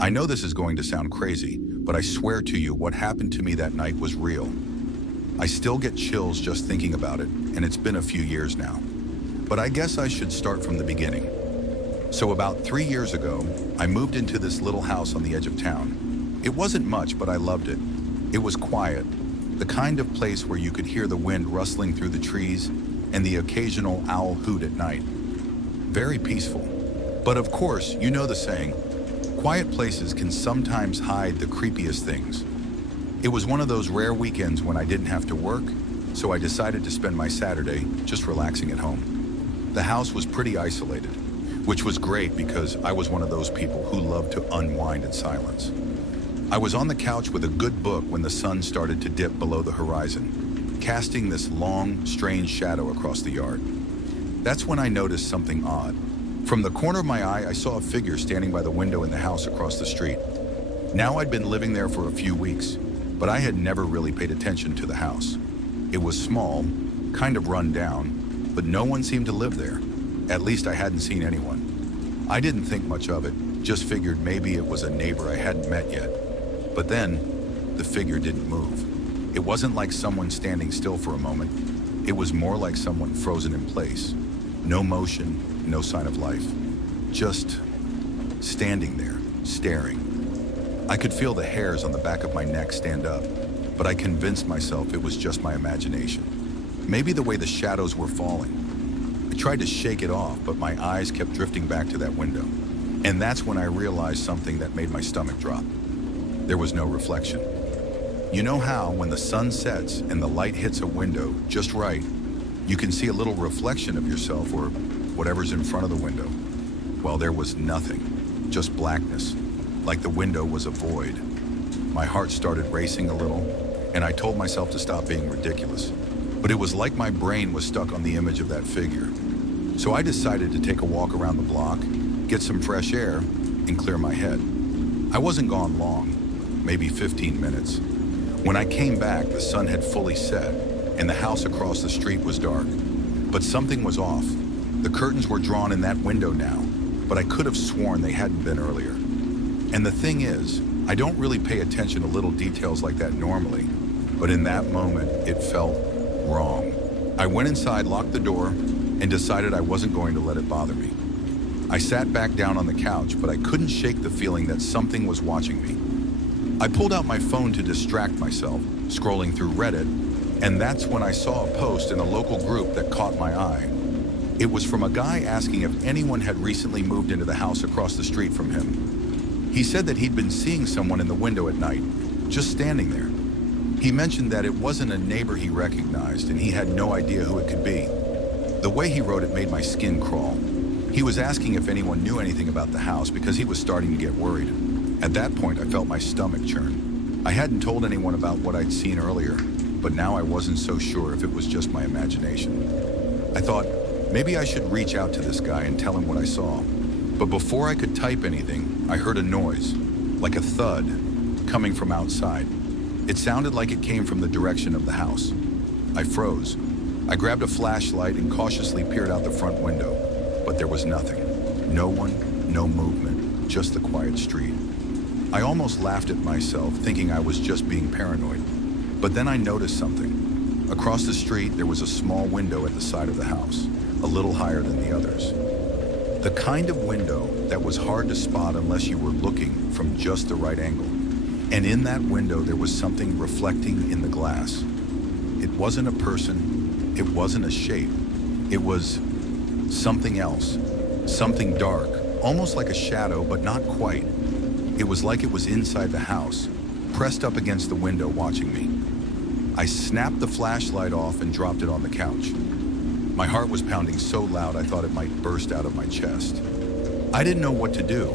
I know this is going to sound crazy, but I swear to you what happened to me that night was real. I still get chills just thinking about it, and it's been a few years now. But I guess I should start from the beginning. So about 3 years ago, I moved into this little house on the edge of town. It wasn't much, but I loved it. It was quiet, the kind of place where you could hear the wind rustling through the trees and the occasional owl hoot at night. Very peaceful. But of course, you know the saying, quiet places can sometimes hide the creepiest things. It was one of those rare weekends when I didn't have to work, so I decided to spend my Saturday just relaxing at home. The house was pretty isolated, which was great because I was one of those people who loved to unwind in silence. I was on the couch with a good book when the sun started to dip below the horizon, casting this long, strange shadow across the yard. That's when I noticed something odd. From the corner of my eye, I saw a figure standing by the window in the house across the street. Now I'd been living there for a few weeks, but I had never really paid attention to the house. It was small, kind of run down, but no one seemed to live there. At least I hadn't seen anyone. I didn't think much of it, just figured maybe it was a neighbor I hadn't met yet. But then, the figure didn't move. It wasn't like someone standing still for a moment. It was more like someone frozen in place. No motion, no sign of life. Just standing there, staring. I could feel the hairs on the back of my neck stand up, but I convinced myself it was just my imagination. Maybe the way the shadows were falling. I tried to shake it off, but my eyes kept drifting back to that window. And that's when I realized something that made my stomach drop. There was no reflection. You know how, when the sun sets and the light hits a window just right, you can see a little reflection of yourself or whatever's in front of the window? Well, there was nothing, just blackness, like the window was a void. My heart started racing a little, and I told myself to stop being ridiculous. But it was like my brain was stuck on the image of that figure. So I decided to take a walk around the block, get some fresh air, and clear my head. I wasn't gone long, maybe 15 minutes. When I came back, the sun had fully set, and the house across the street was dark. But something was off. The curtains were drawn in that window now, but I could have sworn they hadn't been earlier. And the thing is, I don't really pay attention to little details like that normally, but in that moment, it felt wrong. I went inside, locked the door, and decided I wasn't going to let it bother me. I sat back down on the couch, but I couldn't shake the feeling that something was watching me. I pulled out my phone to distract myself, scrolling through Reddit, and that's when I saw a post in a local group that caught my eye. It was from a guy asking if anyone had recently moved into the house across the street from him. He said that he'd been seeing someone in the window at night, just standing there. He mentioned that it wasn't a neighbor he recognized, and he had no idea who it could be. The way he wrote it made my skin crawl. He was asking if anyone knew anything about the house because he was starting to get worried. At that point, I felt my stomach churn. I hadn't told anyone about what I'd seen earlier, but now I wasn't so sure if it was just my imagination. I thought, maybe I should reach out to this guy and tell him what I saw. But before I could type anything, I heard a noise, like a thud, coming from outside. It sounded like it came from the direction of the house. I froze. I grabbed a flashlight and cautiously peered out the front window, but there was nothing. No one, no movement, just the quiet street. I almost laughed at myself, thinking I was just being paranoid. But then I noticed something. Across the street, there was a small window at the side of the house, a little higher than the others. The kind of window that was hard to spot unless you were looking from just the right angle. And in that window, there was something reflecting in the glass. It wasn't a person, it wasn't a shape. It was something else, something dark, almost like a shadow, but not quite. It was like it was inside the house, pressed up against the window watching me. I snapped the flashlight off and dropped it on the couch. My heart was pounding so loud I thought it might burst out of my chest. I didn't know what to do.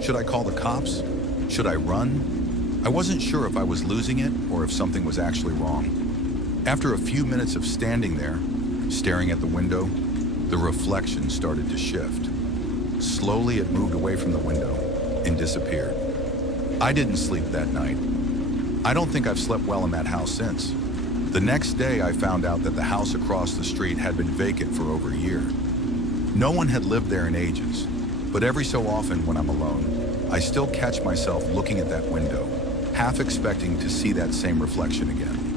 Should I call the cops? Should I run? I wasn't sure if I was losing it or if something was actually wrong. After a few minutes of standing there, staring at the window, the reflection started to shift. Slowly it moved away from the window and disappeared. I didn't sleep that night. I don't think I've slept well in that house since. The next day I found out that the house across the street had been vacant for over a year. No one had lived there in ages, but every so often when I'm alone, I still catch myself looking at that window, half expecting to see that same reflection again.